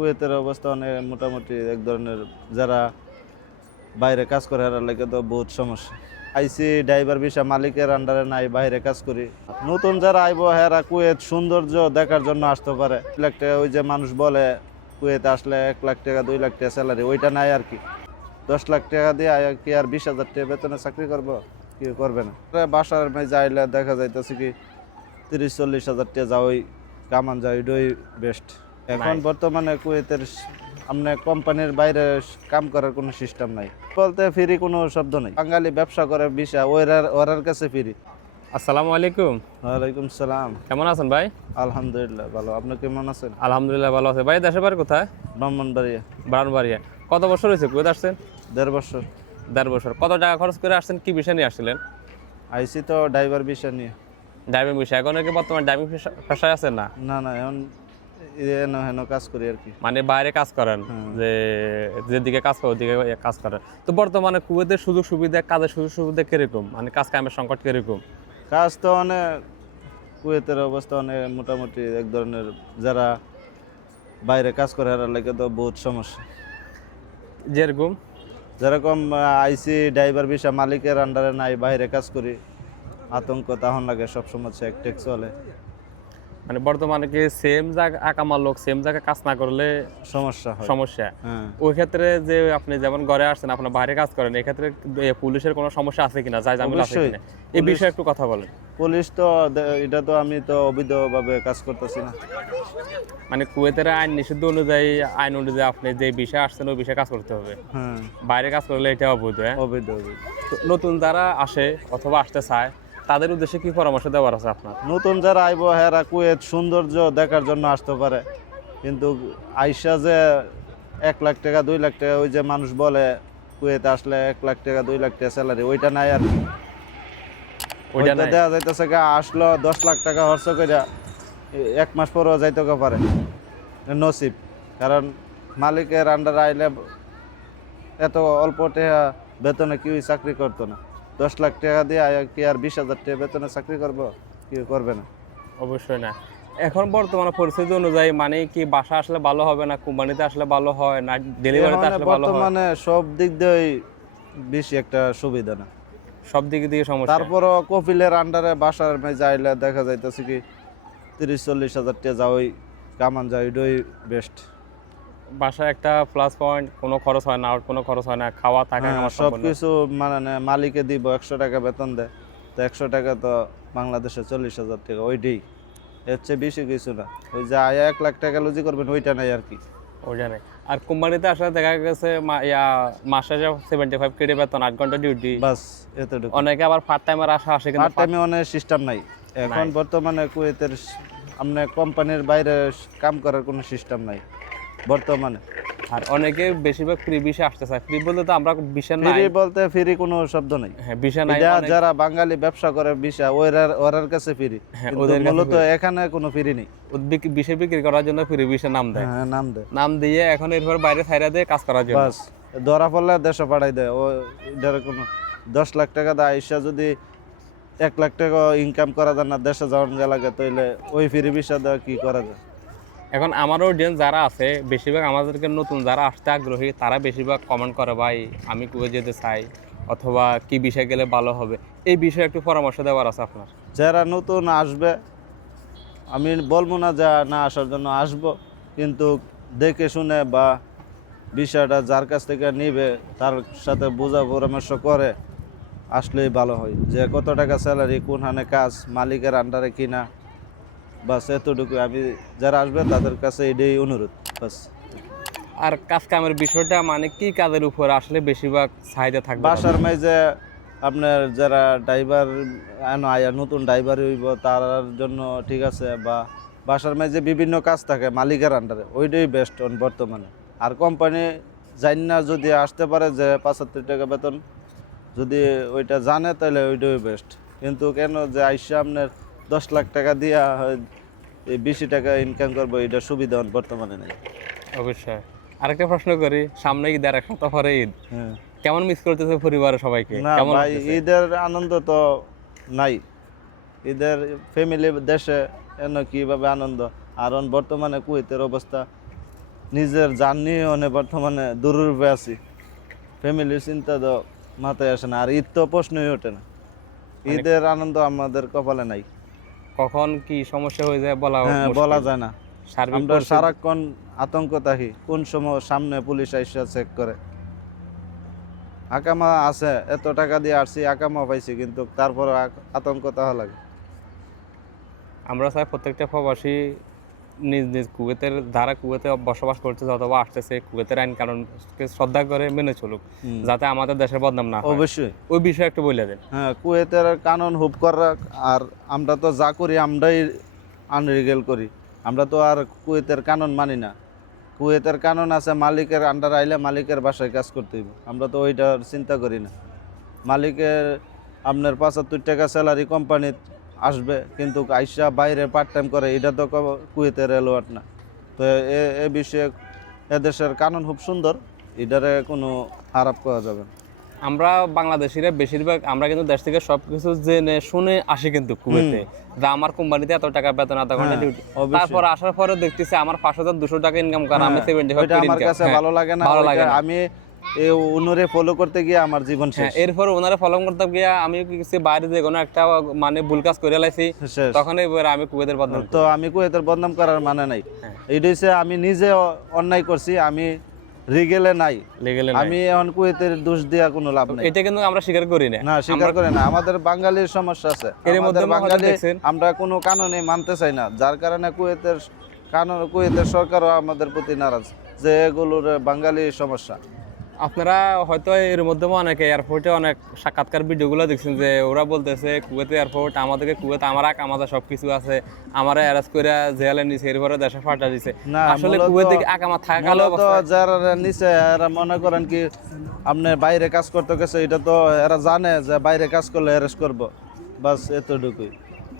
কুয়েতের অবস্থা অনেক মোটামুটি এক ধরনের, যারা বাইরে কাজ করে এর লাগে তো বহুত সমস্যা। আইসি ড্রাইভার ভিসা মালিকের আন্ডারে নাই, বাইরে কাজ করি। নতুন যারা আইবো হেরা কুয়েত সৌন্দর্য দেখার জন্য আসতে পারে। 1 লাখ টাকা, ওই যে মানুষ বলে কুয়েতে আসলে 1 লাখ টাকা 2 লাখ টাকা স্যালারি, ওইটা নাই আর কি। 10 লাখ টাকা দিয়ে কি আর 20,000 টাকা বেতনে চাকরি করবো? কেউ করবে না। বাসার মেয়ে যাইলে দেখা যাইতেছে কি 30-40 হাজার টাকা যাওয়াই কামান যায়, ওইটাই বেস্ট। এখন বর্তমানে কুয়েতের আপনার কোম্পানির বাইরে কাম করার কোনো সিস্টেম নাই, বলতে ফ্রি কোনো শব্দ নাই। বাঙালি ব্যবসা করে ভিসা ওরার কাছে ফ্রি। আসসালামু আলাইকুম। ওয়ালাইকুম সালাম। কেমন আছেন ভাই? আলহামদুলিল্লাহ ভালো, আপনি কেমন আছেন? আলহামদুলিল্লাহ ভালো আছে। ভাই দেশের বাড়ি কোথায়? ব্রাহ্মণবাড়িয়া। ব্রাহ্মণবাড়িয়া। কত বছর হয়েছে কুয়েত আসছেন? 1.5 বছর। 1.5 বছর। কত টাকা খরচ করে আসছেন? কি বিষয় নিয়ে আসছিলেন? আইসি তো ড্রাইভার ভিসা নিয়ে। ড্রাইভিং বিষয়। এখন কি বর্তমানে ড্রাইভিং পেশায় আছেন না? না এখন হেন কাজ করি আর কি। মানে বাইরে কাজ করেন, যে যেদিকে কাজ করেন ওদিকে কাজ করেন। তো বর্তমানে কুয়েতের সুযোগ সুবিধা, কাজের সুযোগ সুবিধা কিরকম? মানে কাজ কামের সংকট কিরকম? কাজ তো অনেক, কুয়েতের অবস্থা অনেক মোটামুটি এক ধরনের, যারা বাইরে কাজ করে এর লাগে তো বহুত সমস্যা। যেরকম যেরকম আইসি ড্রাইভার ভিসা মালিকের আন্ডারে নাই, বাইরে কাজ করি, আতঙ্ক তখন লাগে সবসময়, চেক টেক চলে। মানে বর্তমানে কি সেম জায়গা আকামার লোক সেম জায়গায় কাজ না করলে সমস্যা হয়। সমস্যা। হ্যাঁ, ওই ক্ষেত্রে যে আপনি যেমন ঘরে আসছেন, আপনার বাইরে কাজ করেন, এই ক্ষেত্রে পুলিশের কোনো সমস্যা আছে কিনা, যাই ঝামেলা আছে অবশ্যই। কিনা, এই বিষয়ে একটু কথা বলেন। পুলিশ তো এটা তো আমি তো অবৈধভাবে কাজ করতেছি না। মানে কুয়েতের আইন নিষিদ্ধ অনুযায়ী, আইন অনুযায়ী আপনি যে বিষয়ে আসছেন ওই বিষয়ে কাজ করতে হবে। হ্যাঁ, বাইরে কাজ করলে এটা অবৈধ। হ্যাঁ, অবৈধ অবৈধ। তো নতুন যারা আসে অথবা আসতে চায় তাদের উদ্দেশ্যে কি পরামর্শ দেওয়ার আছে আপনার? নতুন যারা আইবো হেরা কুয়েত সৌন্দর্য দেখার জন্য আসতে পারে, কিন্তু আইসা যে 1 লাখ টাকা 2 লাখ টাকা, ওই যে মানুষ বলে কুয়েতে আসলে 1 লাখ টাকা 2 লাখ টাকা স্যালারি, ওইটা নাই আর কি। ওইটা ওইটা নাই। দেওয়া যাইতেছে আসলো 10 লাখ টাকা খরচ করে 1 মাস পরেও যাইতে পারে, নসিব। কারণ মালিকের আন্ডারে আইলে এত অল্প টাকা বেতনে কেউ চাকরি করতো না। 10 লাখ টাকা দিয়ে কি আর 20,000 টাকা বেতনে চাকরি করবো? কেউ করবে না। অবশ্যই না। এখন বর্তমানে পরিস্থিতি অনুযায়ী মানে কি বাসা আসলে ভালো হবে, না কোম্পানিতে আসলে ভালো হয়, না ডেলিভারিতে আসলে ভালো হয়? বর্তমানে সব দিক দিয়ে বেশি একটা সুবিধা না। সব দিক দিয়ে সমস্যা। তারপরও কপিলের আন্ডারে বাসার মেয়ে যাইলে দেখা যাইতেছে কি 30-40 হাজার টাকা যাওয়াই কামান যায়, ওইটাই বেস্ট। বাসায় একটা প্লাস পয়েন্ট, কোনো খরচ হয় না, আর কোনো খরচ হয় না, খাওয়া থাকা আমার সব কিছু মানে মালিকে দিব, 100 টাকা বেতন দেয়, তো 100 টাকা তো বাংলাদেশে 40,000 টাকা, ওইটাই। এর চেয়ে বেশি কিছু না। ওই যে 1 লাখ টাকা লুজি করবেন ওইটা নাই আর কি। ওইটা নেই। আর কোম্পানিতে আসলে দেখা গেছে মাসে 75 কেটে বেতন, 8 ঘন্টা ডিউটি, বাস এতটুকু। অনেকে আবার পার্ট টাইমের আশা আসে, কিন্তু পার্ট টাইমে অনেক সিস্টেম নাই এখন বর্তমানে কুয়েতের। আপনার কোম্পানির বাইরে কাম করার কোনো সিস্টেম নাই বর্তমানে। আর অনেকে বেশিরভাগ ফ্রি ভিসা আসতে চায়। ফ্রি বলতে তো আমরা ভিসা নাই, ফ্রি বলতে ফ্রি কোনো শব্দ নাই। হ্যাঁ ভিসা নাই। যারা বাঙালি ব্যবসা করে ভিসা ওরার কাছে ফ্রি, ওদের মূলত এখানে কোনো ফ্রি নেই। ভিসা বিক্রি করার জন্য ফ্রি ভিসা নাম দেয়। হ্যাঁ, নাম দেয়, নাম দিয়ে এখন এরপর বাইরে ছাইরা দিয়ে কাজ করার জন্য। বাস ধরা পড়লে দেশে পাঠাই দেয়। ও এটার কোনো 10 লাখ টাকা দেয় আইসা যদি 1 লাখ টাকা ইনকাম করা যায় না, দেশে যাওয়ার লাগে, তাইলে ওই ফ্রি ভিসা দেওয়া কি করা যায়? এখন আমার অডিয়েন্স যারা আছে বেশিরভাগ আমাদেরকে নতুন যারা আসতে আগ্রহী, তারা বেশিরভাগ কমেন্ট করে ভাই আমি কুয়েত যেতে চাই, অথবা কি বিষয় গেলে ভালো হবে, এই বিষয়ে একটু পরামর্শ দেওয়ার আছে আপনার। যারা নতুন আসবে, আমি বলবো না যে না আসার জন্য আসবো, কিন্তু দেখে শুনে বা বিষয়টা যার কাছ থেকে নিবে তার সাথে বোঝা পরামর্শ করে আসলেই ভালো হয়। যে কত টাকা স্যালারি, কোনখানে কাজ, মালিকের আন্ডারে কিনা, বাস এতটুকু। আমি যারা আসবে তাদের কাছে এটাই অনুরোধ, বাস। আর কাজ কামের বিষয়টা মানে কি কাজের উপর আসলে বেশিরভাগ চাহিদা থাকবে? বাসার মাঝে আপনার যারা ড্রাইভার আয়া নতুন ড্রাইভার হইব তার জন্য ঠিক আছে, বা বাসার মাঝে বিভিন্ন কাজ থাকে মালিকের আন্ডারে, ওইটাই বেস্ট বর্তমানে। আর কোম্পানি জান না যদি আসতে পারে যে 75 টাকা বেতন, যদি ওইটা জানে তাহলে ওইটাই বেস্ট। কিন্তু কেন যে আইসা আপনার 10 লাখ টাকা দিয়া এই 20 টাকা ইনকাম করবো, এটা সুবিধা বর্তমানে নেই। অবশ্যই। আরেকটা প্রশ্ন করি, সামনে ঈদ, আর এক সপ্তাহ পরে ঈদ, হ্যাঁ, কেমন মিস করতেছে পরিবারের সবাইকে? না কেমন ভাই, লাগতেছে? ঈদের আনন্দ তো নাই। ঈদের ফ্যামিলি দেশে এন কিভাবে আনন্দ। আর বর্তমানে কুয়েতের অবস্থা নিজের জান নিয়ে অনেক বর্তমানে দুরূপে আছি। ফ্যামিলির চিন্তা তো মাথায় আসে না, আর ঈদ তো প্রশ্নই ওঠে না। ঈদের আনন্দ আমাদের কপালে নাই। কখন কি সমস্যা হয়ে যায় বলা হ্যাঁ, মুশকিল। বলা যায় না। সার্বিক আমরা পরিস্থিতি- সারাক্ষণ আতঙ্ক থাকি, কোন সময় সামনে পুলিশ আইসা চেক করে। আকামা আছে, এত টাকা দিয়ে আসছি, আকামা পাইছি, কিন্তু তারপর আতঙ্ক তাহা লাগে। আমরা চাই প্রত্যেকটা প্রবাসী নিজ নিজ কুয়েতের দ্বারা কুয়েতে বসবাস করতেছে অথবা আসতেছে কুয়েতের আইন কানুনকে শ্রদ্ধা করে মেনে চলুক, হুম। যাতে আমাদের দেশের বদনাম না হয়। অবশ্যই। ওই বিষয়ে একটু বলে দেন। হ্যাঁ, কুয়েতের কানুন হুব করা, আর আমরা তো যা করি আমরাই আনরিগেল করি। আমরা তো আর কুয়েতের কানুন মানি না। কুয়েতের কানুন আছে, মালিকের আন্ডার আইলে মালিকের বাসায় কাজ করতে হইব। আমরা তো ওইটার চিন্তা করি না। মালিকের আপনার 75 টাকা স্যালারি কোম্পানিত আসবে, কিন্তু আইসা বাইরে পার্ট টাইম করে, এটা তো কুয়েতের এলোয়াট না। তো এ বিষয়ে এদেশের কানুন খুব সুন্দর, এটারে কোনো খারাপ করা যাবে না। আমরা বাংলাদেশিরা বেশিরভাগ আমরা কিন্তু দেশ থেকে সবকিছু জেনে শুনে আসি কিন্তু কুয়েতে, যে আমার কোম্পানিতে এত টাকা বেতন, এত ঘন্টা হ্যাঁ, ডিউটি। অবশ্যই। তারপর আসার পরে দেখতেছি আমার 5,200 টাকা ইনকাম করা, আমি হ্যাঁ, 75 ওইটা আমার কাছে ভালো লাগে না। ভালো লাগে ওইটা না। আমি এই উনুরে ফলো করতে গিয়ে আমার জীবন হ্যাঁ, শেষ। এরপর ওনারা ফলো করতে গিয়া আমি কিছু বাইরে যে কোনো একটা মানে ভুল কাজ করে লাইছি, শেষ। তখন এবার আমি কুয়েতের বদনাম তো আমি কুয়েতের বদনাম করার মানে নাই। হ্যাঁ। এইটা হচ্ছে আমি নিজে অন্যায় করছি, আমি রিগেলে নাই। লেগে আমি এখন কুয়েতের দোষ দিয়া কোনো লাভ নাই। এটা কিন্তু আমরা স্বীকার করি না। না, স্বীকার করে না। আমাদের বাঙালির সমস্যা আছে। এর আমাদের মধ্যে বাঙালি দেখছেন আমরা কোনো কানুনে মানতে চাই না, যার কারণে কুয়েতের কানুন, কুয়েতের সরকারও আমাদের প্রতি নারাজ, যে এগুলোর বাঙালি সমস্যা। আপনারা হয়তো এর মধ্যে অনেকে এয়ারপোর্টে অনেক সাক্ষাৎকার ভিডিওগুলো দেখছেন, যে ওরা বলতেছে কুয়েত এয়ারপোর্ট আমাদেরকে, কুয়েত আমাদের সবকিছু আছে, আমারা অ্যারেস্ট করে জেলে নিছে, এরপরে দেশে ফাটা দিছে। না, আসলে মূলত- কুয়েতে আকামা থাকালো মূলত যারা নিচে এরা মনে করেন কি আপনি বাইরে কাজ করতে গেছে, এটা তো এরা জানে যে বাইরে কাজ করলে অ্যারেস্ট করবো, বাস এতটুকুই।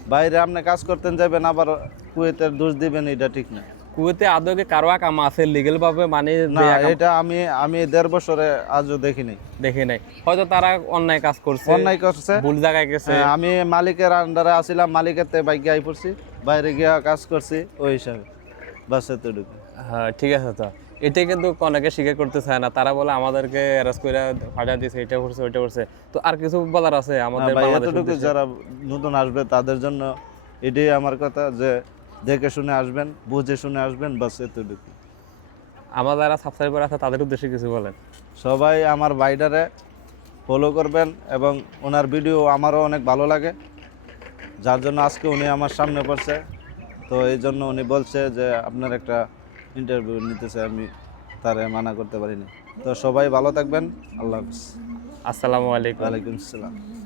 বাইরে আপনি কাজ করতেন যাবেন, আবার কুয়েতের দোষ দিবেন, এটা ঠিক না। কুয়েতে আদৌকে কারো আকামা আছে লিগেল ভাবে, মানে না, এটা আমি 1.5 বছরে আজও দেখিনি। দেখে নাই। হয়তো তারা অন্যায় কাজ করছে, অন্যায় করছে। ভুল জায়গায় গেছে। হ্যাঁ, আমি মালিকের আন্ডারে আছিলাম, মালিকের তে বাইক গাই পড়ছি, বাইরে গিয়া কাজ করছি ওই হিসাবে, বাস এতটুকু। হ্যাঁ, ঠিক আছে। তো এটাই কিন্তু অনেকে স্বীকার করতে চায় না, তারা বলে আমাদেরকে অ্যারেস্ট করে ফাটা দিয়েছে, এটা করছে ওইটা করছে। তো আর কিছু বলার আছে না আমাদের ভাই, বাংলাদেশের এতটুকু উদ্দেশ্যে? যারা নতুন আসবে তাদের জন্য এটাই আমার কথা, যে দেখে শুনে আসবেন, বুঝে শুনে আসবেন, বাস এতটুকু। আমার যারা সাবস্ক্রাইবার আছে তাদের উদ্দেশ্যে কিছু বলেন। সবাই আমার ভাইডারে ফলো করবেন, এবং ওনার ভিডিও আমারও অনেক ভালো লাগে, যার জন্য আজকে উনি আমার সামনে পড়ছে। তো এই জন্য উনি বলছে যে আপনার একটা ইন্টারভিউ নিতে চাই, আমি তারে মানা করতে পারিনি। তো সবাই ভালো থাকবেন, আল্লাহ হাফিজ। আসসালামু আলাইকুম। ওয়ালাইকুম আসসালাম।